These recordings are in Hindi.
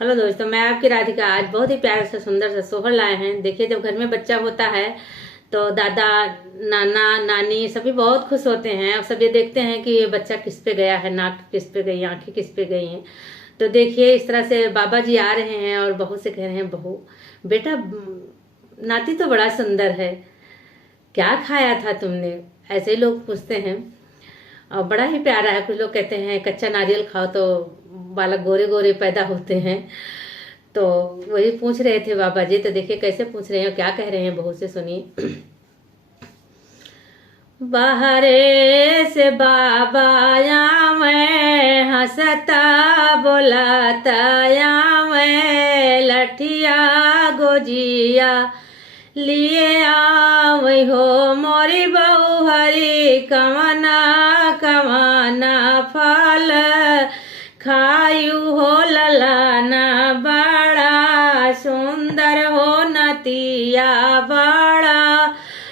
हेलो दोस्तों, मैं आपकी राधिका। आज बहुत ही प्यारा सा सुंदर सा सोहर लाए हैं। देखिए, जब घर में बच्चा होता है तो दादा, नाना, नानी सभी बहुत खुश होते हैं और सब ये देखते हैं कि ये बच्चा किस पे गया है, नाक किस पे गई, आंखें किस पे गई हैं। तो देखिए, इस तरह से बाबा जी आ रहे हैं और बहू से कह रहे हैं, बहू बेटा, नाती तो बड़ा सुंदर है, क्या खाया था तुमने? ऐसे ही लोग पूछते हैं और बड़ा ही प्यारा है। कुछ लोग कहते हैं कच्चा नारियल खाओ तो बालक गोरे गोरे पैदा होते हैं। तो वही पूछ रहे थे बाबा जी। तो देखिए कैसे पूछ रहे हैं, क्या कह रहे हैं बहू से, सुनिए। बाहरे से बाबा आवे, हंसता बोलाता आवे, लठिया गोजिया लिए आवे हो, मोरी बहू हरी कमना कमाना फल खायु हो, ललाना बड़ा सुंदर हो, नतिया बड़ा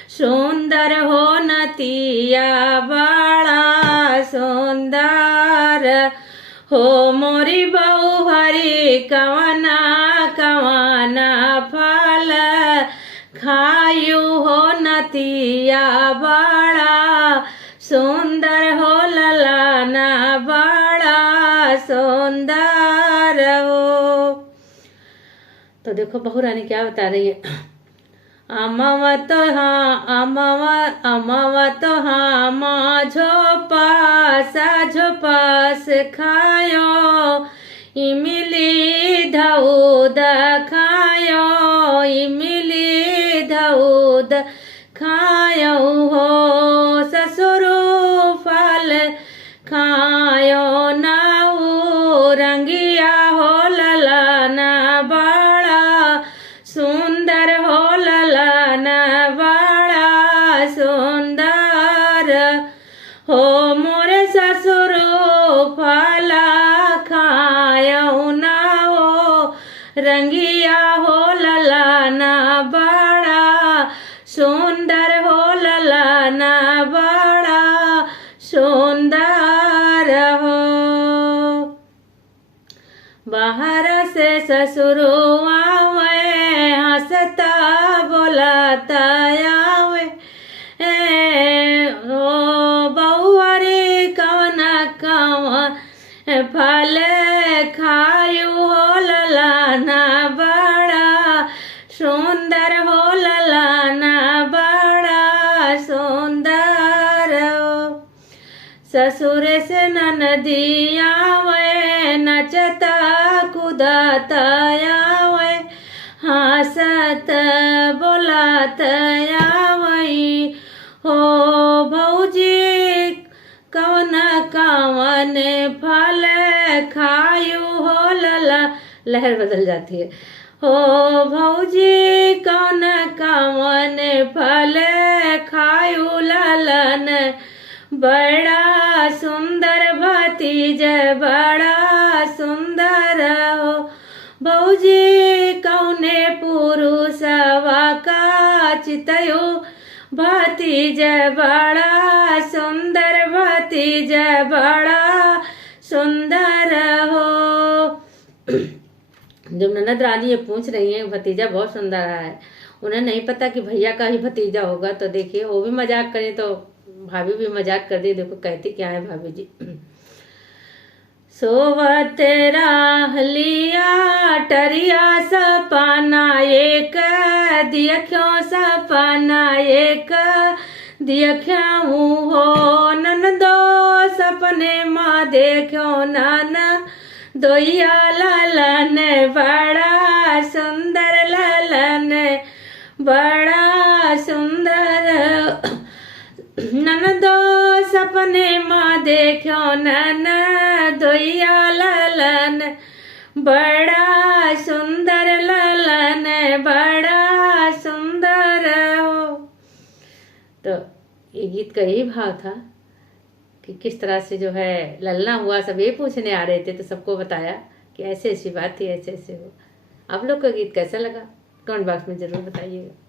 सुंदर हो, नतिया बड़ा सुंदर हो, मोरी बहू हरी कवना कवना फल खायु हो, नतिया बड़ा सुंदर हो, ललाना बड़ा सुंदर हो। तो देखो बहू रानी क्या बता रही है। अमवा तो हाँ माँ झोपास खायो, इमली धऊद खायो, इमली धऊद खायो हो, ससुरु फल खायो नाऊ, रंगिया हो, ललाना बड़ा सुंदर हो, ललाना बड़ा सुंदर हो, मोरे ससुरो फला खायो ना हो, रंगिया हो, ललाना बड़ा सुंदर हो, ललाना बड़ा सुंदर हो। बाहर से ससुरो आवे, हंसता बोलाता आवे, ओ बहुअरी कवन कवन फल खायु हो, ललाना बड़ा सुंदर हो, ललाना बड़ा सुंदर हो। ससुर से ननदी आवे, नचता कूदता आवे, हंसत बोलत आवई हो, भौजी कवन कवन फल खायु हो, लला लहर बदल जाती है, हो भौजी कवन कवन फल खायु, ललन बड़ा सुंदर भतीज बड़ा सुंदर हो, भौजी कौने पुरुषवा का चितयो, भतीज बड़ा सुंदर, भतीज बड़ा सुंदर हो। जब ननद रानी ये पूछ रही है भतीजा बहुत सुंदर है, उन्हें नहीं पता कि भैया का ही भतीजा होगा। तो देखिए वो भी मजाक करे तो भाभी भी मजाक कर दी। देखो कहती क्या है भाभी जी। सोवत राहलिया टरिया सपना एक, दियख्यो सपना एक, दियख्यो हो, ननदो सपने माँ देखो, नाना दोया ललन बड़ा सुंदर, ललन बड़ा सुंदर, ननदो सपने माँ देखो, नना दोया ललन बड़ा सुंदर, ललन बड़ा सुंदर हो। तो ये गीत का यही भाव था कि किस तरह से जो है ललना हुआ। सब ये पूछने आ रहे थे तो सबको बताया कि ऐसे ऐसी बात थी, ऐसे ऐसे हो। आप लोग का गीत कैसा लगा कमेंट बॉक्स में जरूर बताइएगा।